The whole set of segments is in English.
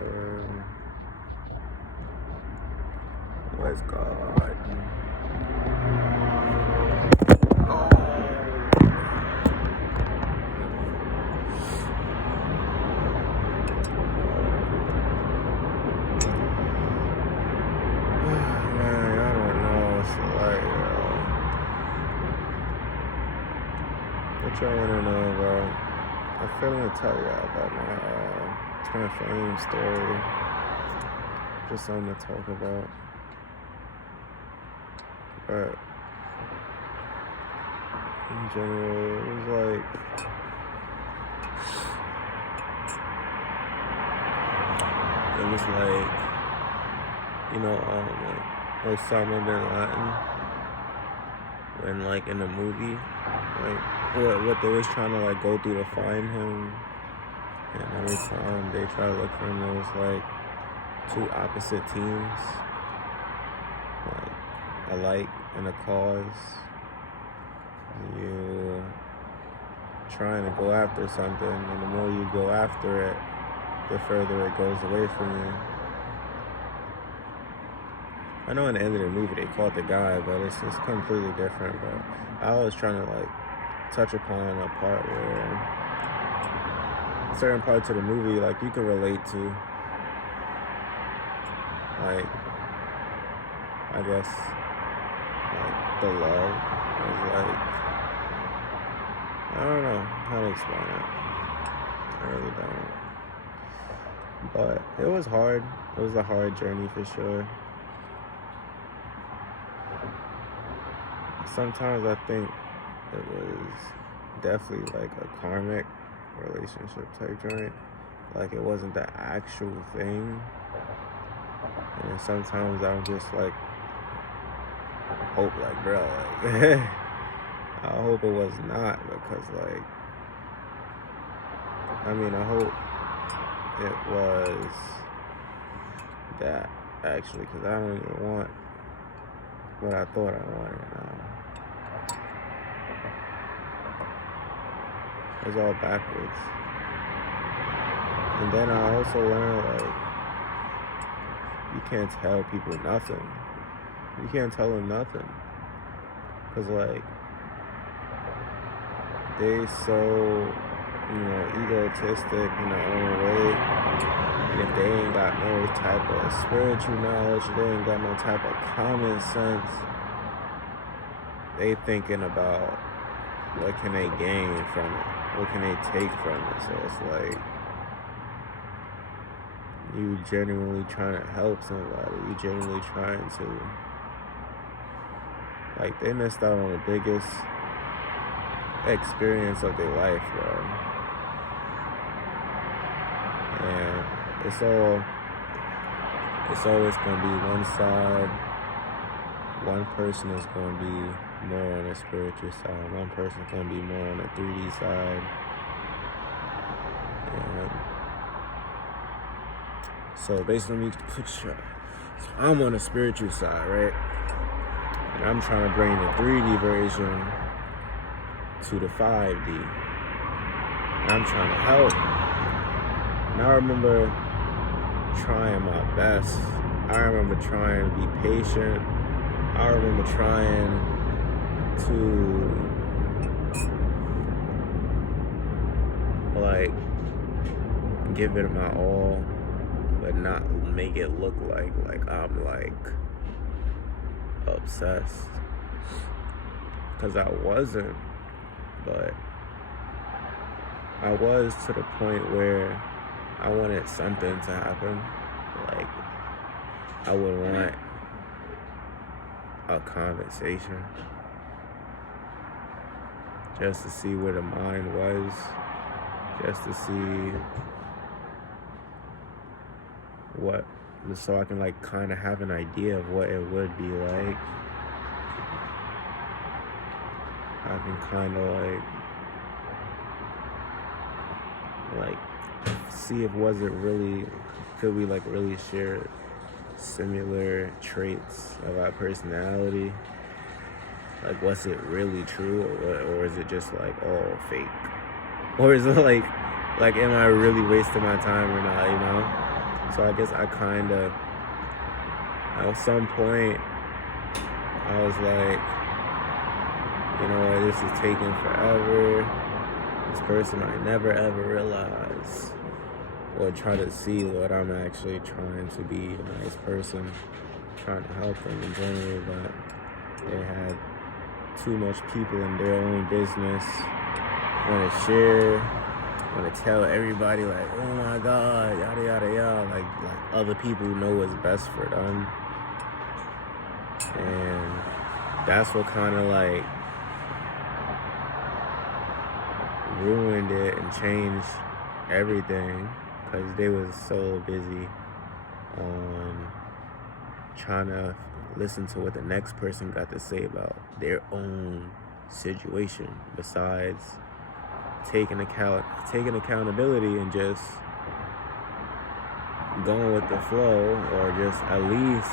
Listen. Where's God? Man, I don't know. It's like, what y'all want to know about? I'm feeling to tell y'all about my twin flame story. Just something to talk about. But in general, it was like, like Osama bin Laden, when like in the movie, like what they was trying to like go through to find him, and every time they try to look for him, it was like two opposite teams, like alike in a cause. You trying to go after something, and the more you go after it, the further it goes away from you. I know in the end of the movie they caught the guy, but it's completely different. But I was trying to like touch upon a part where certain parts of the movie like you can relate to, like I guess like the love. It was like, I don't know how to explain it. I really don't. But it was hard. It was a hard journey for sure. Sometimes I think it was definitely like a karmic relationship type joint. Like it wasn't the actual thing. And then sometimes I'm just like, hope like, bro, like, I hope it was not, because like, I hope it was that actually, because I don't even want what I thought I wanted now. It's all backwards. And then I also learned like, you can't tell people nothing. You can't tell them nothing. Because like, they so, egotistic in their own way. And if they ain't got no type of spiritual knowledge, they ain't got no type of common sense, they thinking about what can they gain from it? What can they take from it? So it's like, you genuinely trying to help somebody. You genuinely trying to, like, they missed out on the biggest experience of their life, bro. And it's always gonna be one side. One person is gonna be more on the spiritual side. One person is gonna be more on the 3D side. And so basically, I'm on the spiritual side, right? And I'm trying to bring the 3D version to the 5D. And I'm trying to help. And I remember trying my best. I remember trying to be patient. I remember trying to like give it my all, but not make it look like I'm like obsessed, because I wasn't, but I was to the point where I wanted something to happen. Like, I would want a conversation just to see where the mind was, just to see what, so I can like kind of have an idea of what it would be like. I can kind of like see if could we like really share similar traits of our personality? Like, what's it really true, or is it just like all fake? Or is it like am I really wasting my time or not, So I guess I kind of, at some point, I was like, you know what, this is taking forever. This person I never ever realize or try to see what I'm actually trying to be a nice person, trying to help them in general, but they had too much people in their own business, want to share, want to tell everybody like, oh my God, yada yada yada, like other people know what's best for them. And that's what kind of like ruined it and changed everything, because they was so busy on trying to listen to what the next person got to say about their own situation, besides taking accountability and just going with the flow, or just at least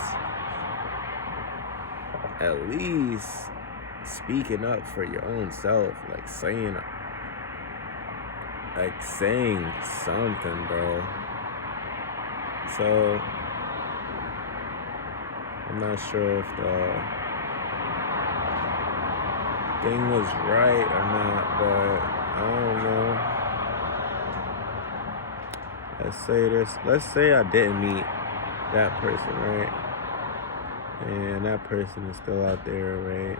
speaking up for your own self, like saying something, bro. So I'm not sure if the thing was right or not, but I don't know. Let's say I didn't meet that person, right? And that person is still out there, right?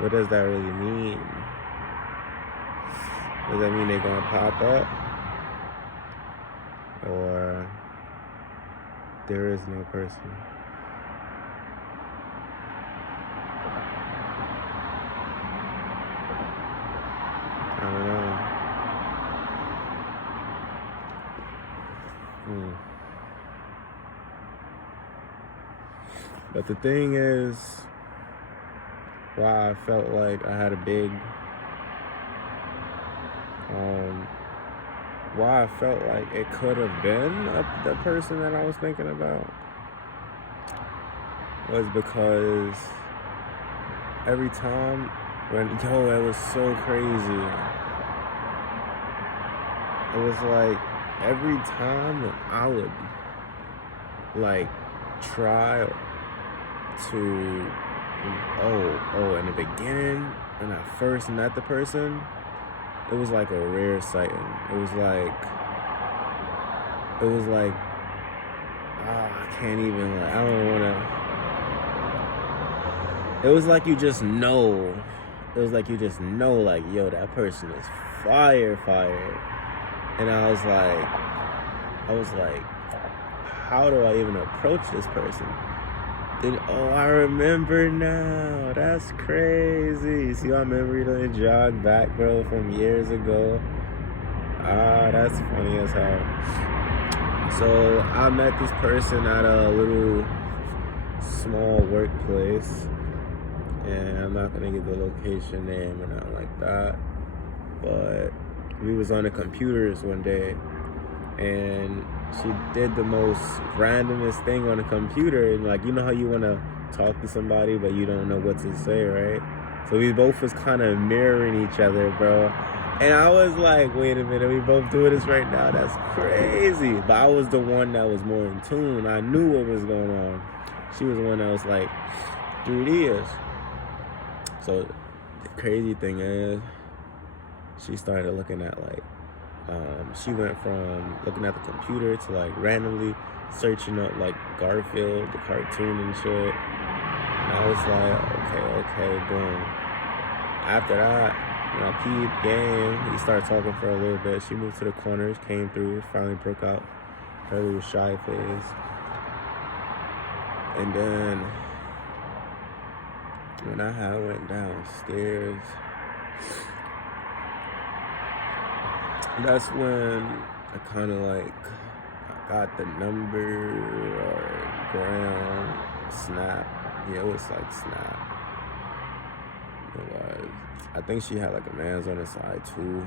What does that really mean? Does that mean they're gonna pop up? Or there is no person? I don't know. But the thing is, why I felt like I had a big, why I felt like it could have been the person that I was thinking about, was because every time it was so crazy. It was like every time when I would like try to, in the beginning, when I first met the person, it was like a rare sighting. It was like, I can't even, like, I don't want to, it was like you just know, like, yo, that person is fire. And I was like, how do I even approach this person? I remember now. That's crazy. See my memory done jogged back, bro, from years ago. That's funny as hell. So I met this person at a little small workplace, and I'm not gonna give the location name or nothing like that, but we was on the computers one day, and she did the most randomest thing on the computer. And like, you know how you want to talk to somebody but you don't know what to say, right? So we both was kind of mirroring each other, bro. And I was like, wait a minute, we both doing this right now? That's crazy. But I was the one that was more in tune. I knew what was going on. She was the one that was like, dude, he is. So the crazy thing is, she started looking at like, she went from looking at the computer to like randomly searching up like Garfield, the cartoon and shit. And I was like, okay, boom. After that, when I peed game, we started talking for a little bit. She moved to the corners, came through, finally broke out her little shy phase. And then when I went downstairs, that's when I kind of like got the number or ground Snap. Yeah, it was like Snap. It was. I think she had like a man's on the side too,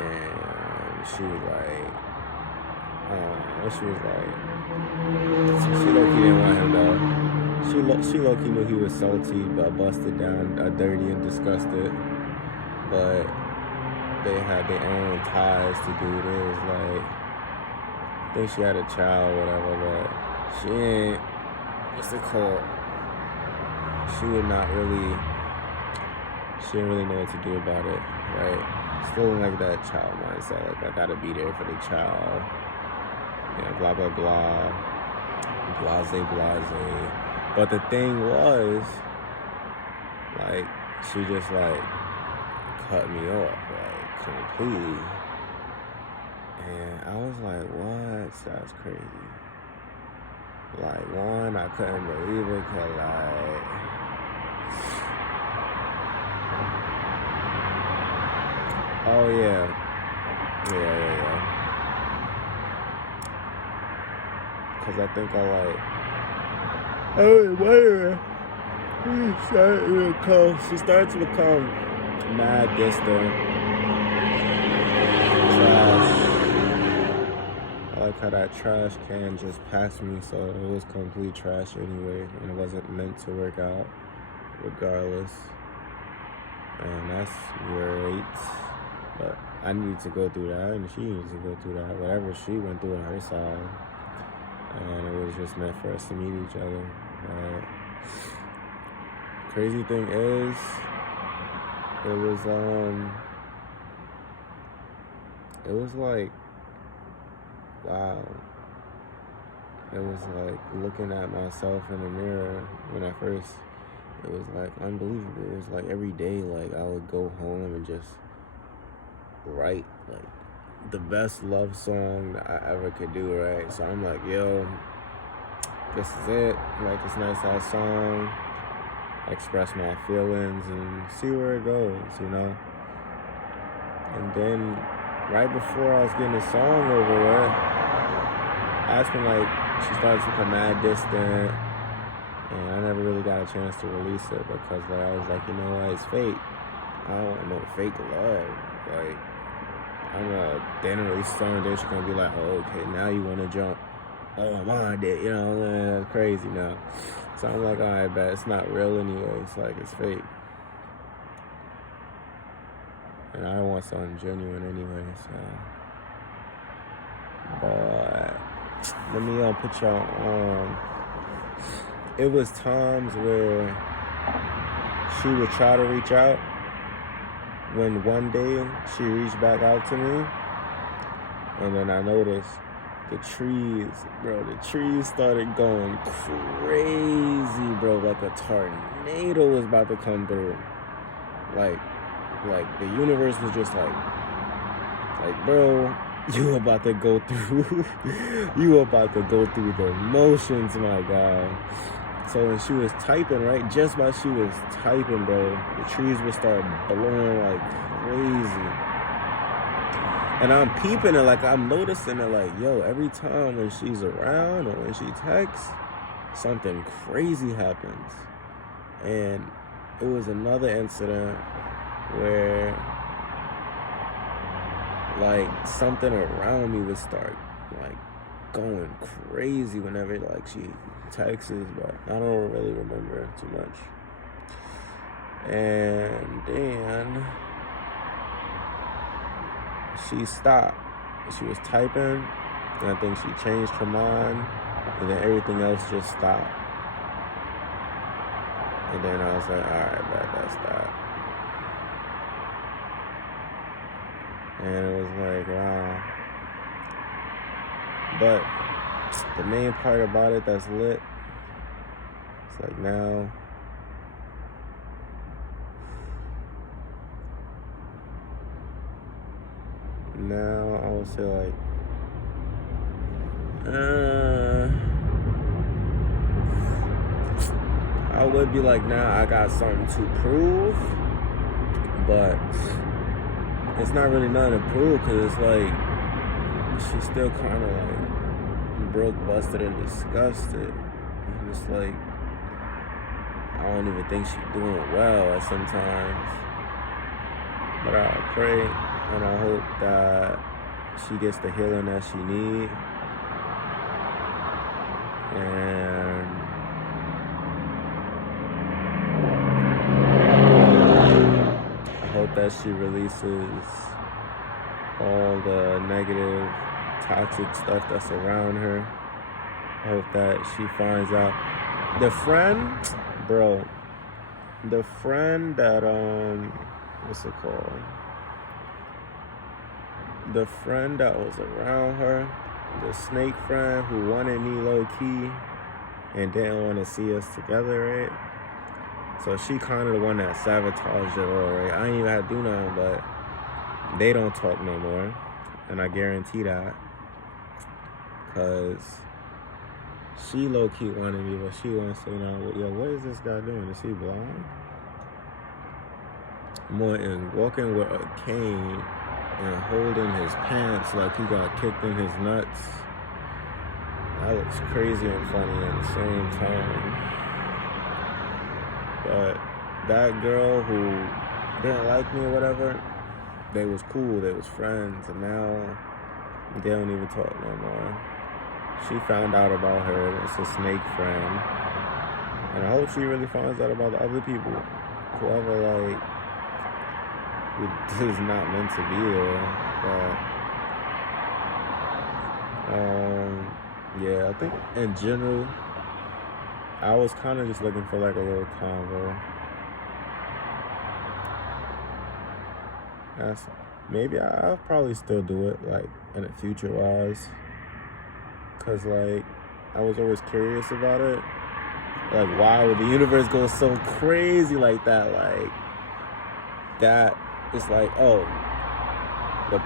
and she was like, she low-key didn't want him though. She low-key knew he was salty, but busted down, dirty and disgusted, but they had their own ties to do. There was like, I think she had a child or whatever, but she ain't, what's it called? She didn't really know what to do about it, right? Still in like that child mindset, like I gotta be there for the child, blah, blah, blah, blase. But the thing was, like, she just like cut me off, like completely. And I was like, what? That's crazy. Like, one, I couldn't believe it, cause like, oh yeah. Cause I think I like, oh wait. She started to become mad distant. Trash. I like how that trash can just passed me, so it was complete trash anyway, and it wasn't meant to work out, regardless. And that's great. But I needed to go through that, and she needed to go through that. Whatever she went through on her side, and it was just meant for us to meet each other. Crazy thing is, it was like, wow. It was like looking at myself in the mirror when I first, it was like unbelievable. It was like every day, like I would go home and just write like the best love song that I ever could do, right? So I'm like, yo, this is it. Like this nice ass song. Express my feelings and see where it goes, And then right before I was getting the song over with, that's when like she started to become mad distant, and I never really got a chance to release it because like I was like, you know what, it's fake. I don't want no fake love. Like I'm at the end of the song, then she's gonna be like, oh, okay, now you wanna jump. Oh, my did, that's crazy now. So I'm like, all right, bet it's not real anyway. It's like, it's fake. And I want something genuine anyway, so. But let me put y'all on. It was times where she would try to reach out. When one day she reached back out to me, and then I noticed the trees started going crazy, bro. Like a tornado was about to come through. Like the universe was just like, bro, you about to go through the motions, my God. So when she was typing, right, just while she was typing, bro, the trees would start blowing like crazy. And I'm peeping it, like I'm noticing it, like, yo, every time when she's around or when she texts, something crazy happens. And it was another incident where, like, something around me would start, like, going crazy whenever, like, she texts, but I don't really remember too much. And then she stopped. She was typing, and I think she changed her mind, and then everything else just stopped. And then I was like, all right, that's that. And it was like, wow. But the main part about it that's lit, it's like now, I would say like, I would be like, now I got something to prove, but it's not really nothing to prove, because it's like, she's still kind of like broke, busted, and disgusted. And it's like, I don't even think she's doing well at sometimes. But I pray and I hope that she gets the healing that she needs. And I hope that she releases all the negative, toxic stuff that's around her. I hope that she finds out. The friend, bro, the friend that, what's it called? The friend that was around her, the snake friend who wanted me low key and didn't want to see us together, right? So she kind of the one that sabotaged it all, right? I ain't even had to do nothing, but they don't talk no more. And I guarantee that. Because she low-key wanted me, but she wants to know, yo, what is this guy doing? Is he blind? Morton walking with a cane and holding his pants like he got kicked in his nuts. That looks crazy and funny at the same time. But that girl who didn't like me or whatever, they was cool, they was friends, and now they don't even talk no more. She found out about her, it's a snake friend. And I hope she really finds out about the other people. Whoever, like, is not meant to be there. But, yeah, I think in general, I was kind of just looking for, like, a little convo. Maybe I'll probably still do it, like, in the future-wise. Because, like, I was always curious about it. Like, why would the universe go so crazy like that? Like, that is like, oh, the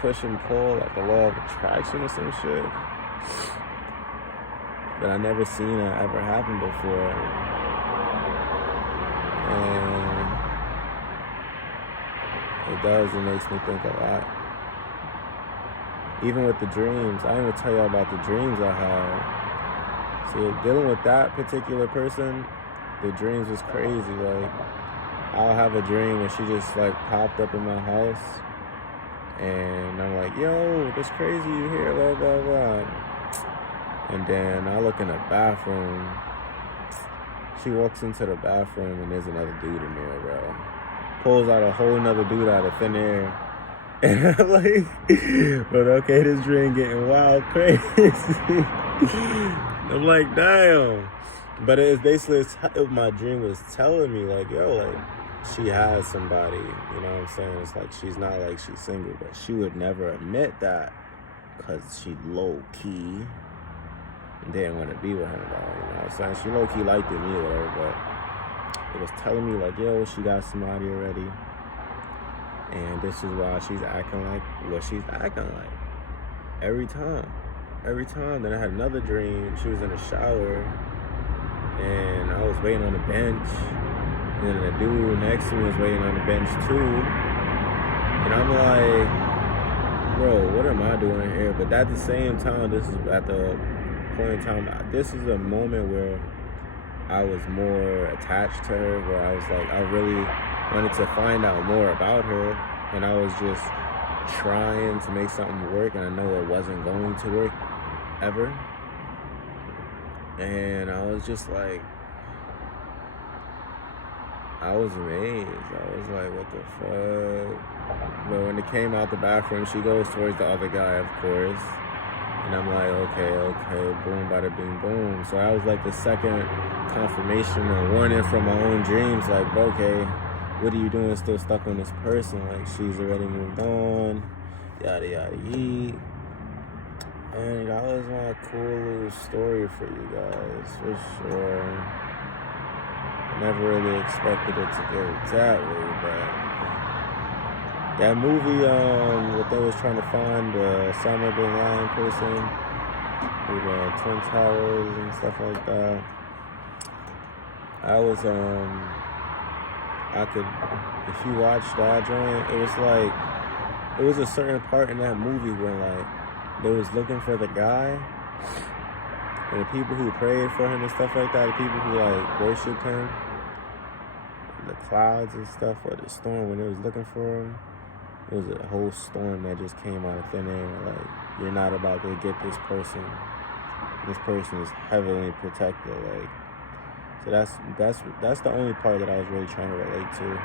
push and pull, like the law of attraction or some shit. But I never seen it ever happen before. And it does, it makes me think a lot. Even with the dreams, I didn't even tell y'all about the dreams I had. See, dealing with that particular person, the dreams was crazy. Like, I'll have a dream and she just like popped up in my house, and I'm like, yo, that's crazy, you here, blah, blah, blah. And then I look in the bathroom, she walks into the bathroom and there's another dude in there, bro. Pulls out a whole nother dude out of thin air. And I'm like, but okay, this dream getting wild crazy. I'm like, damn. But it's basically, my dream was telling me, like, yo, like, she has somebody, you know what I'm saying? It's like, she's not like she's single, but she would never admit that because she low-key didn't want to be with him, though, you know what I'm saying? She low-key liked me or whatever, but it was telling me, like, yo, she got somebody already. And this is why she's acting like what she's acting like. Every time. Then I had another dream. She was in the shower. And I was waiting on the bench. And then the dude next to me was waiting on the bench too. And I'm like, bro, what am I doing here? But at the same time, this is at the point in time, this is a moment where I was more attached to her, where I was like, I really wanted to find out more about her, and I was just trying to make something work, and I know it wasn't going to work ever. And I was just like, I was amazed. I was like, what the fuck? But when it came out the bathroom, she goes towards the other guy, of course. And I'm like, okay, boom, bada bing, boom. So that was like the second confirmation or warning from my own dreams. Like, okay, what are you doing still stuck on this person? Like, she's already moved on, yada, yada, yee. And that was my cool little story for you guys, for sure. Never really expected it to go that way, but that movie, what they was trying to find, Osama bin Laden person with Twin Towers and stuff like that. I was, if you watch that joint, it was like, it was a certain part in that movie where like, they was looking for the guy, and the people who prayed for him and stuff like that, the people who like worshiped him, the clouds and stuff, or the storm when they was looking for him, it was a whole storm that just came out of thin air. Like, you're not about to get this person. This person is heavily protected. Like, so that's the only part that I was really trying to relate to.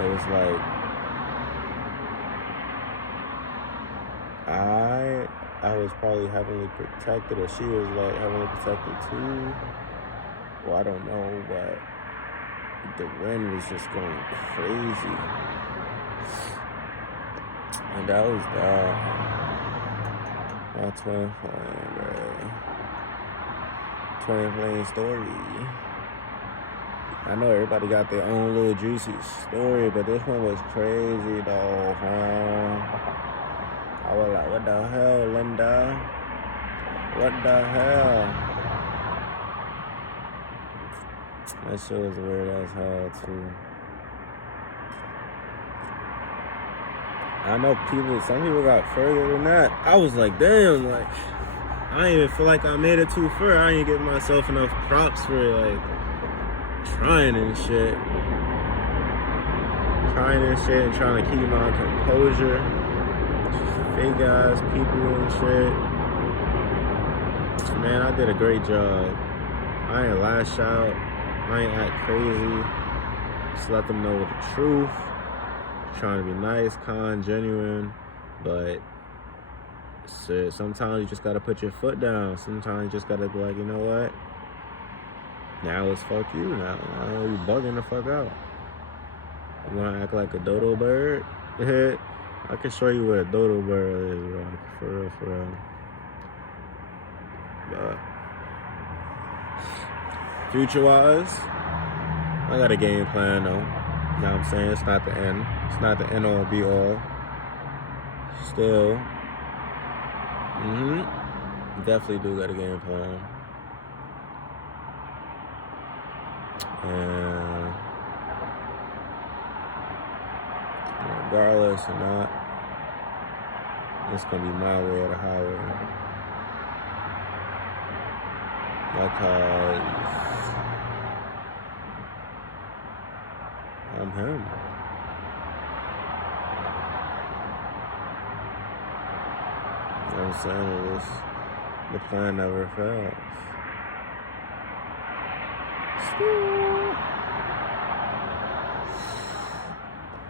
It was like, I was probably heavenly protected, or she was like heavenly protected too. Well, I don't know, but the wind was just going crazy. And that was that. My twin flame, bro. Twin flame story. I know everybody got their own little juicy story, but this one was crazy though, I was like, what the hell, Linda? What the hell? That shit was weird as hell too. I know some people got further than that. I was like, damn, like, I didn't even feel like I made it too far. I didn't give myself enough props for like trying and shit. And trying to keep my composure. Fake ass people and shit. Man, I did a great job. I ain't lash out. I ain't act crazy. Just let them know the truth. Trying to be nice, kind, genuine. But shit, sometimes you just gotta put your foot down. Sometimes you just gotta be like, you know what? Now it's fuck you. Now you bugging the fuck out. You wanna act like a dodo bird? I can show you what a dodo bird is, bro. For real. But future-wise, I got a game plan, though. You know what I'm saying? It's not the end. It's not the end all be all. Still, definitely do got a game plan. And regardless or not, it's gonna be my way or the highway. Because I'm him. You know what I'm saying? The plan never fails.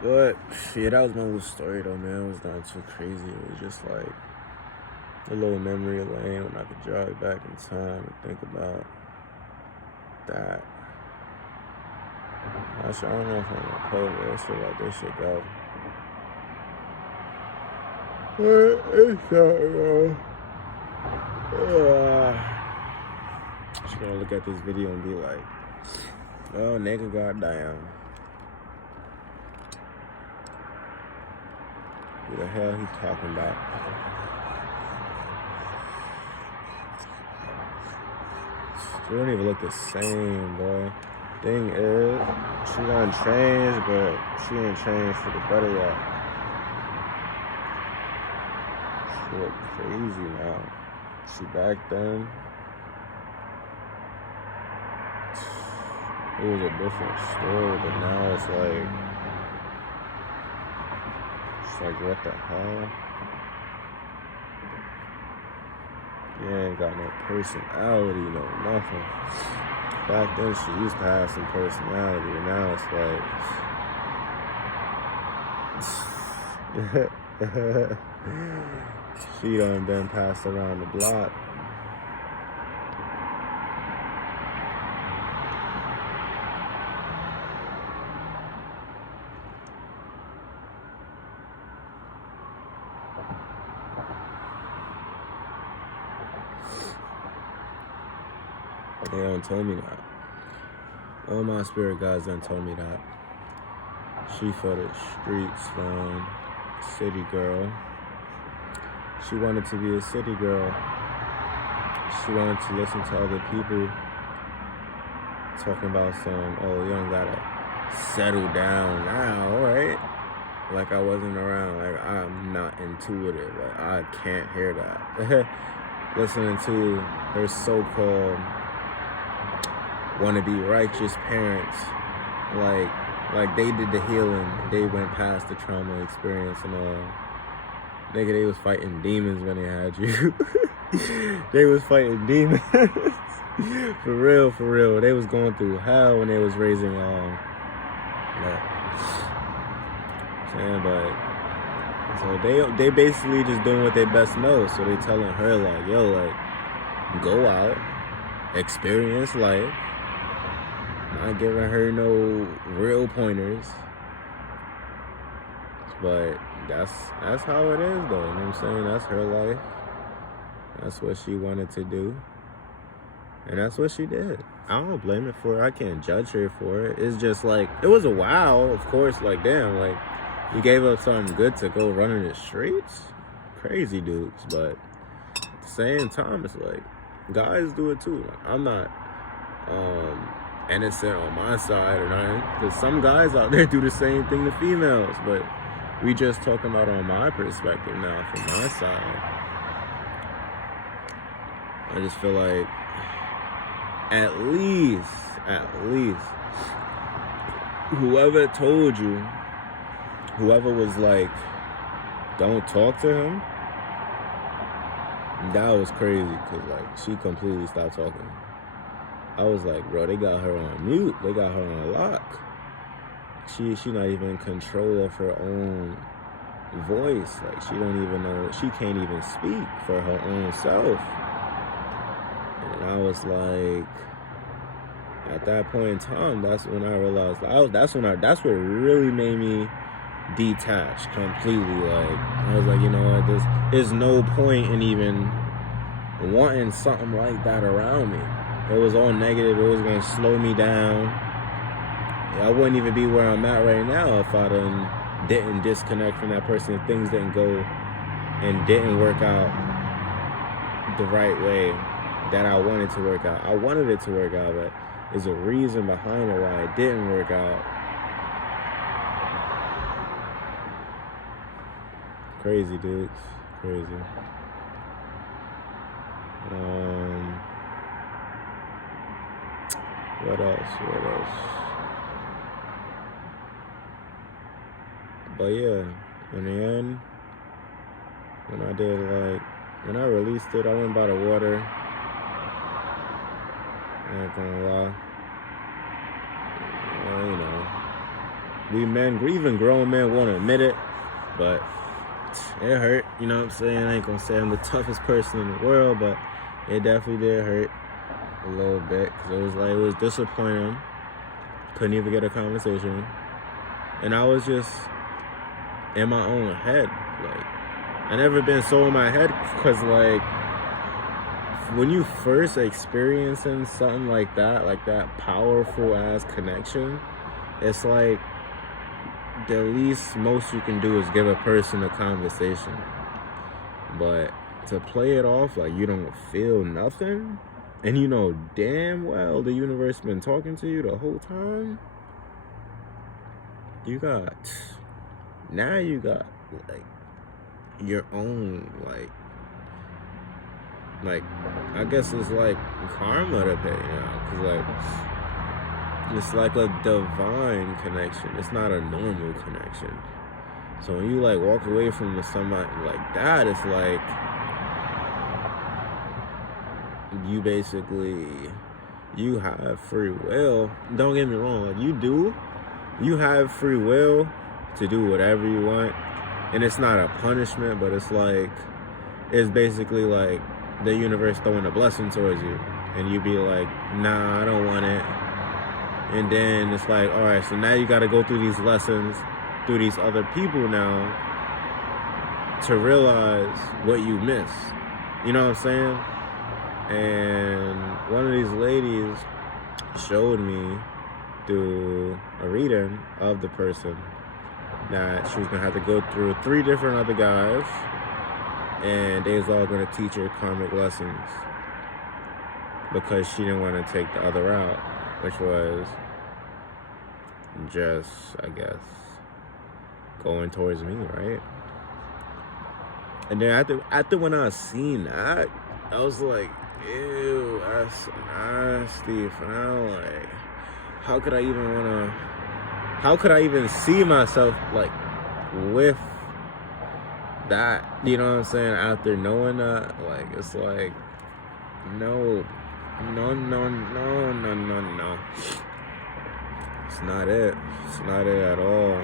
But yeah, that was my little story though, man. It was not too crazy. It was just like a little memory lane when I could drive back in time and think about that. Actually, I don't know if I'm gonna post it. Let's let this shit go. It's just gonna look at this video and be like, oh, nigga, goddamn. Who the hell he talking about? She don't even look the same, boy. Thing is, she done changed, but she ain't changed for the better yet. She look crazy now. She back then, it was a different story, but now it's like, what the hell? You ain't got no personality, no nothing. Back then, she used to have some personality, and now it's like, she done been passed around the block. They done told me that. All my spirit guides done told me that. She for the streets, man. City girl. She wanted to be a city girl. She wanted to listen to other people talking about some, oh, you don't gotta settle down now, right? Like I wasn't around. Like I'm not intuitive. Like I can't hear that. Listening to her so-called wanna be righteous parents, like they did the healing, they went past the trauma experience and all. Nigga, they was fighting demons when they had you. They was fighting demons. For real. They was going through hell when they was raising but So they basically just doing what they best know. So they telling her like, yo, like, go out, experience life, not giving her no real pointers. But that's how it is though, you know what I'm saying? That's her life. That's what she wanted to do. And that's what she did. I don't blame it for her. I can't judge her for it. It's just like, it was a wow, of course, like damn, like you gave up something good to go run in the streets? Crazy dudes. But at the same time, it's like, guys do it too. Like, I'm not innocent on my side or nothing. Because some guys out there do the same thing to females. But we just talking about on my perspective now, from my side. I just feel like at least, whoever told you, whoever was like, don't talk to him, that was crazy, because like, she completely stopped talking. I was like, bro, they got her on mute. They got her on lock. She not even in control of her own voice. Like, she don't even know, she can't even speak for her own self. And I was like, at that point in time, that's when I realized, that's what really made me detach completely. Like, I was like, you know what, there's no point in even wanting something like that around me. It was all negative. It was gonna slow me down. I wouldn't even be where I'm at right now if I didn't disconnect from that person, if things didn't go and didn't work out the right way that I wanted to work out. I wanted it to work out, but there's a reason behind it why it didn't work out. Crazy, dudes. Crazy. What else? But yeah, in the end, when I released it, I went by the water. I ain't gonna lie. You know, we men, even grown men won't admit it, but it hurt, you know what I'm saying? I ain't gonna say I'm the toughest person in the world, but it definitely did hurt a little bit, because it was disappointing. Couldn't even get a conversation. And I was just in my own head. Like, I never been so in my head, because like, when you first experiencing something like that powerful ass connection, it's like the least most you can do is give a person a conversation. But to play it off like you don't feel nothing, and you know damn well the universe been talking to you the whole time, you got like your own like I guess it's like karma to pay now, because like it's like a divine connection. It's not a normal connection. So when you like walk away from somebody like that, it's like you have free will. Don't get me wrong, like you have free will to do whatever you want, and it's not a punishment, but it's basically like the universe throwing a blessing towards you, and you be like, nah, I don't want it. And then it's like, all right, so now you got to go through these lessons through these other people now to realize what you missed. You know what I'm saying? And one of these ladies showed me through a reading of the person that she was gonna have to go through 3 different other guys, and they was all gonna teach her karmic lessons, because she didn't want to take the other route, which was just, I guess, going towards me, right? And then after when I seen that, I was like, ew, that's nasty, fam. Like, how could I even see myself like with that? You know what I'm saying? After knowing that, like, it's like, no. It's not it. It's not it at all.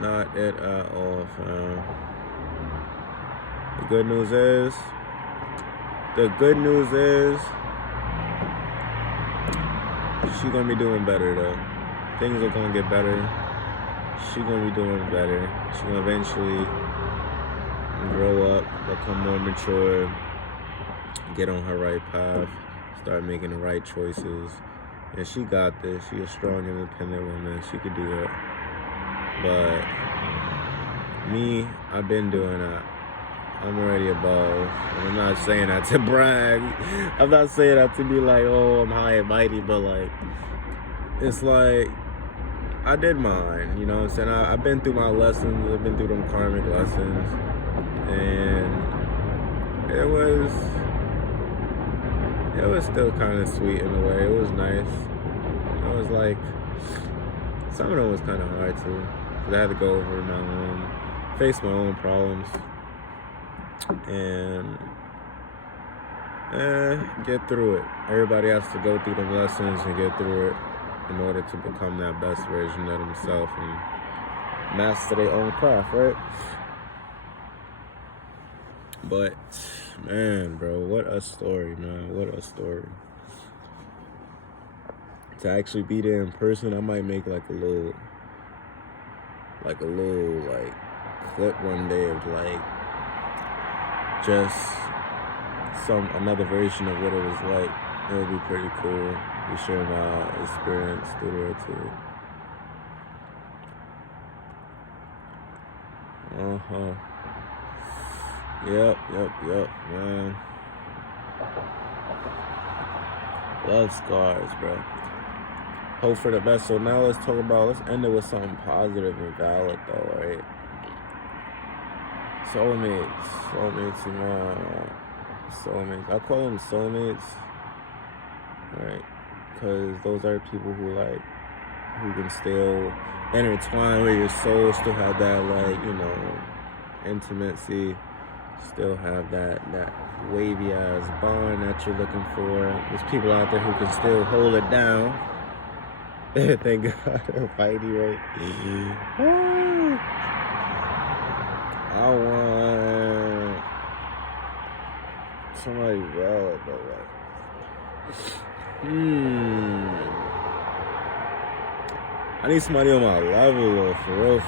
Not it at all, fam. The good news is, she gonna be doing better though. Things are gonna get better. She gonna be doing better. She gonna eventually grow up, become more mature, get on her right path, start making the right choices. And she got this. She a strong, independent woman. She could do it. But me, I've been doing that. I'm already above. And I'm not saying that to brag. I'm not saying that to be like, oh, I'm high and mighty. But like, it's like, I did mine. You know what I'm saying? I've been through my lessons. I've been through them karmic lessons. And it was still kind of sweet in a way. It was nice. It was like, some of them was kind of hard too. Because I had to go over my own, face my own problems. And get through it. Everybody has to go through the lessons and get through it in order to become that best version of themselves and master their own craft, right? But, man, bro, what a story, man. What a story. To actually be there in person, I might make like a little clip one day of like just another version of what it was like. It would be pretty cool to share my experience through there too. Yep, man. Love scars, bro. Hope for the best. So now let's end it with something positive and valid though, right? Soulmates, I call them soulmates, right? Because those are people who can still intertwine with your soul, still have that intimacy, still have that wavy ass bond that you're looking for. There's people out there who can still hold it down. Thank God, Whitey, right? I want somebody valid, but I need somebody on my level, though, for real.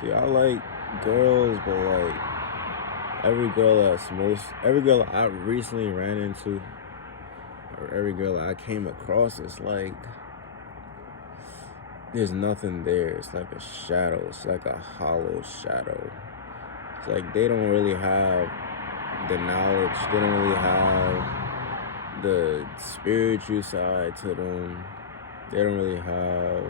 See, I like girls, but like every girl I recently ran into, or every girl I came across, it's like there's nothing there. It's like a shadow. It's like a hollow shadow. It's like they don't really have the knowledge. They don't really have the spiritual side to them. They don't really have...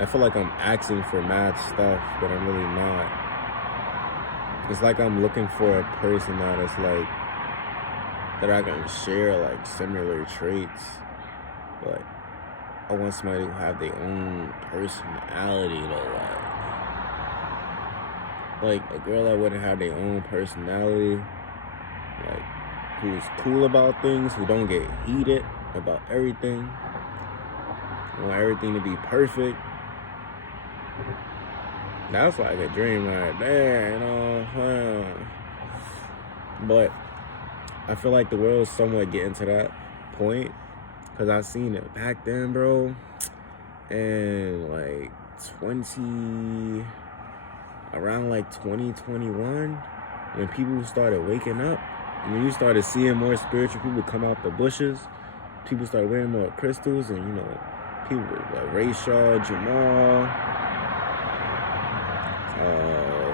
I feel like I'm asking for mad stuff, but I'm really not. It's like I'm looking for a person that is like, that I can share like similar traits. But I want somebody who have their own personality though. Like a girl that wouldn't have their own personality, like who's cool about things, who don't get heated about everything, want everything to be perfect. That's like a dream right there, you know. But I feel like the world's somewhat getting to that point, because I seen it back then, bro. And like around like 2021, when people started waking up, when you started seeing more spiritual people come out the bushes, people started wearing more crystals, and you know, people like Ray Shaw, Jamal,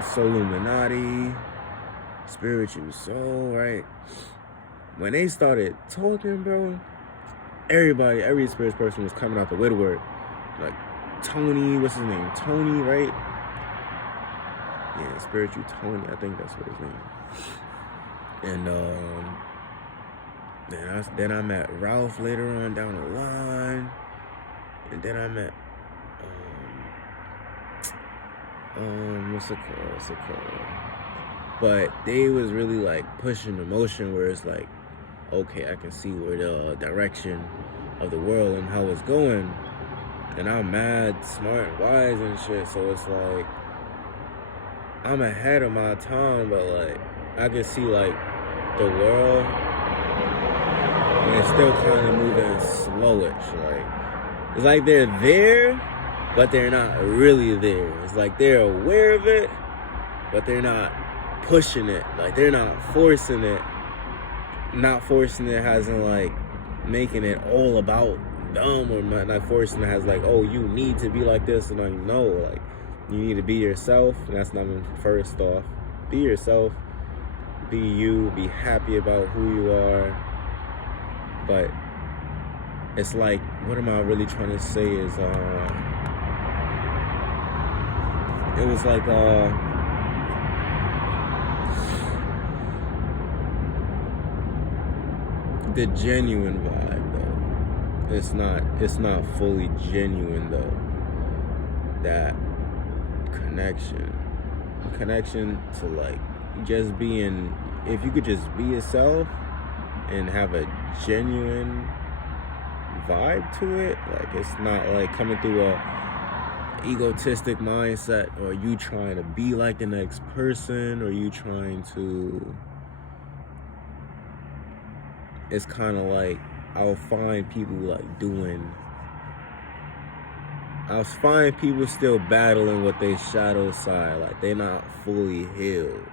Souluminati, Spiritual Soul, right? When they started talking, bro, every spiritual person was coming out the woodwork. Like Tony, what's his name? Tony, right? Yeah, Spiritual Tony, I think that's what his name is. And then I met Ralph later on down the line. And then I met what's it called? But they was really like pushing the motion where it's like, okay, I can see where the direction of the world and how it's going. And I'm mad, smart, and wise and shit. So it's like, I'm ahead of my time, but like, I can see like the world, and it's still kind of moving slowish. Like, it's like they're there, but they're not really there. It's like they're aware of it, but they're not pushing it. Like, they're not forcing it. Not forcing it has in like making it all about them, or not forcing it has like, oh, you need to be like this, and like, no, like, you need to be yourself. And that's not first off. Be yourself. Be you. Be happy about who you are. But it's like, what am I really trying to say is, it was like, the genuine vibe though. It's not fully genuine though. That connection to like just being, if you could just be yourself and have a genuine vibe to it, like it's not like coming through a egotistic mindset, or you trying to be like the next person, or you trying to, it's kind of like, I'll find people still battling with their shadow side, like they're not fully healed.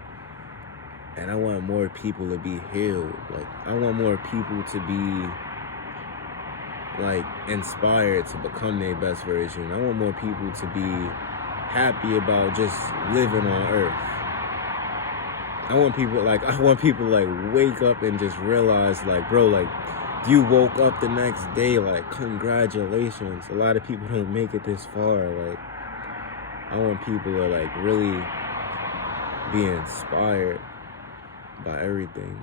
And I want more people to be healed. Like, I want more people to be like inspired to become their best version. I want more people to be happy about just living on earth. I want people like wake up and just realize, like, bro, like, you woke up the next day, like, congratulations. A lot of people don't make it this far. Like, I want people to like really be inspired by everything,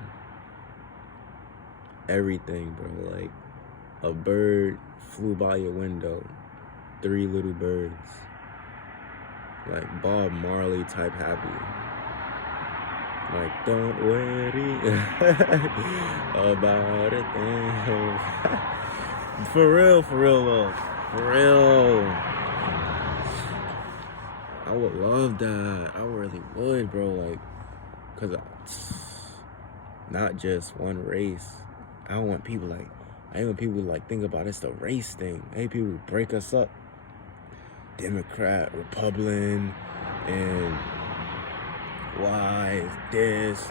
bro. Like, a bird flew by your window, 3 little birds, like Bob Marley type happy. Like, don't worry about a thing. For real, love. For real. I would love that. I really would, bro. Like, cause not just one race. I want people to think about it's the race thing. I hate people who break us up. Democrat, Republican, and why this,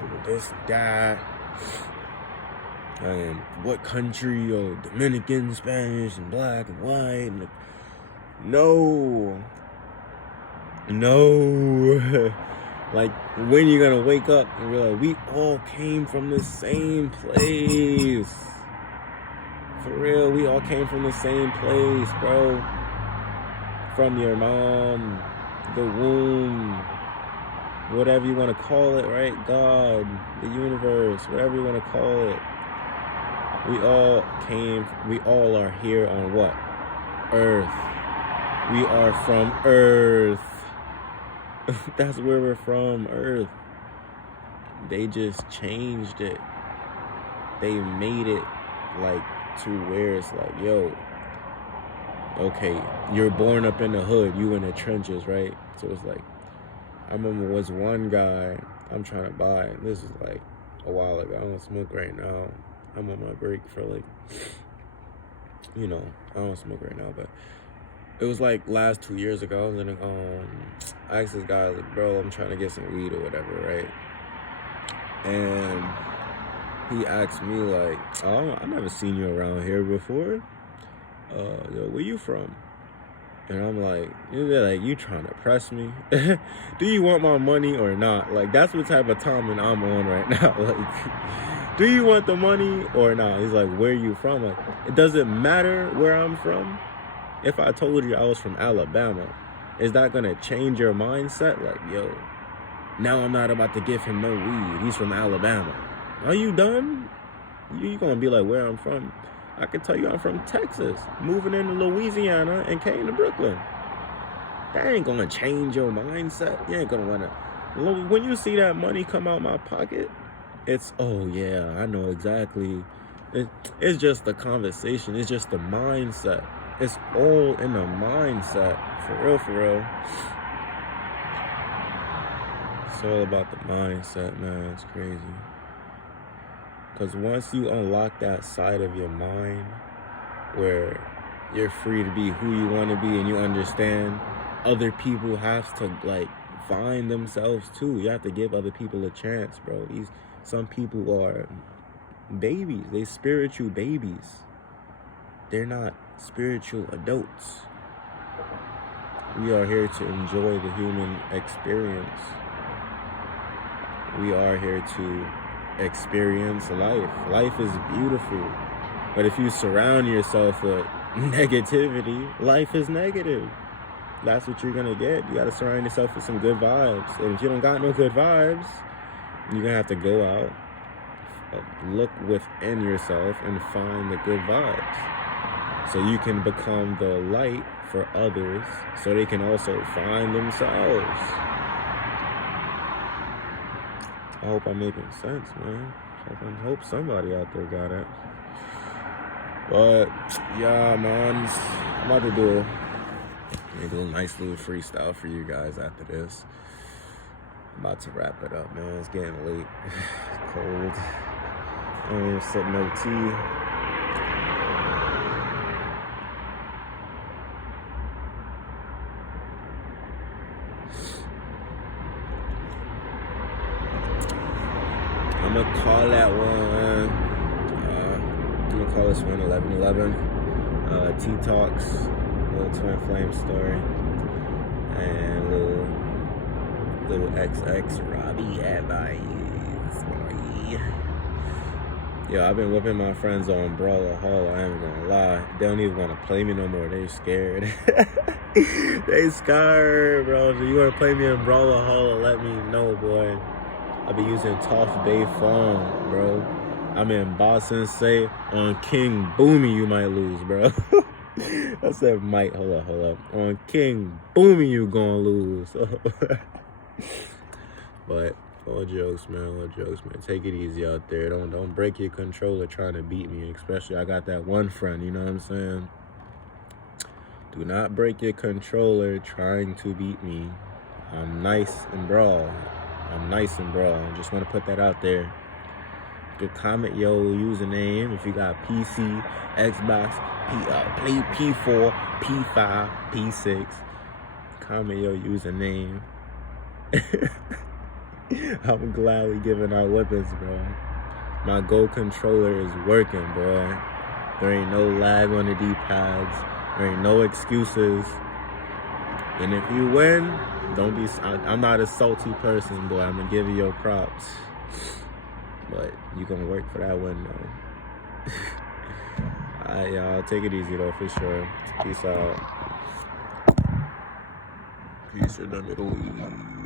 that, and what country, or Dominican, Spanish, and black and white. And no. Like, when you're gonna wake up and realize we all came from the same place. For real, we all came from the same place, bro. From your mom, the womb, whatever you want to call it, right? God, the universe, whatever you want to call it. We all are here on what? Earth. We are from Earth. That's where we're from, Earth. They just changed it. They made it like to where it's like, yo, okay, you're born up in the hood, you in the trenches, right? So it's like, I remember was one guy I'm trying to buy, and this is like a while ago. I don't smoke right now. I'm on my break for like, I don't smoke right now, but it was like last 2 years ago. And then I asked this guy, like, bro, I'm trying to get some weed or whatever, right? And he asked me like, oh, I never seen you around here before. Yo, where you from? And I'm like, you trying to press me? Do you want my money or not? Like, that's what type of timing I'm on right now. Like, do you want the money or not? He's like, where are you from? Like, it doesn't matter where I'm from. If I told you I was from Alabama, is that gonna change your mindset? Like, yo, now I'm not about to give him no weed. He's from Alabama. Are you dumb? You gonna be like, where I'm from? I can tell you I'm from Texas, moving into Louisiana and came to Brooklyn. That ain't gonna change your mindset. You ain't gonna wanna, when you see that money come out my pocket, it's, oh yeah, I know exactly. It's just the conversation. It's just the mindset. It's all in the mindset. For real, for real. It's all about the mindset, man. It's crazy. Because once you unlock that side of your mind where you're free to be who you want to be and you understand other people have to, like, find themselves too. You have to give other people a chance, bro. Some people are babies. They spiritual babies. They're not spiritual adults. We are here to enjoy the human experience. We are here to experience life. Life is beautiful. But if you surround yourself with negativity, life is negative. That's what you're gonna get. You gotta surround yourself with some good vibes. And if you don't got no good vibes, you're gonna have to go out, look within yourself and find the good vibes. So you can become the light for others so they can also find themselves. I hope I'm making sense, man. I hope somebody out there got it. But yeah, man, I'm about to do a nice little freestyle for you guys after this. I'm about to wrap it up, man. It's getting late. It's cold. I don't even sip no tea. I'm gonna call that one. I'm gonna call this one 1111. T-Talks, little twin flame story, and little XX Robbie advice. Yo, I've been whipping my friends on Brawler Hall. I ain't gonna lie. They don't even want to play me no more. They scared. They scared, bro. If you want to play me in Brawler Hall, let me know, boy. I'll be using Tough Bay phone, bro. I'm in Boston State on King Boomy. You might lose, bro. I said might. Hold up. On King Boomy, you gonna lose. But all jokes, man. Take it easy out there. Don't break your controller trying to beat me. Especially I got that one friend. You know what I'm saying? Do not break your controller trying to beat me. I'm nice and brawl. I just want to put that out there. You can comment your username if you got PC, Xbox, P4, P5, P6. Comment your username. I'm gladly giving out weapons, bro. My Go controller is working, boy. There ain't no lag on the D-pads. There ain't no excuses. And if you win, don't be. I'm not a salty person, boy. I'm gonna give you your props. But you gonna work for that win, though. Alright, y'all. Take it easy, though, for sure. Peace out. Peace in the Middle East.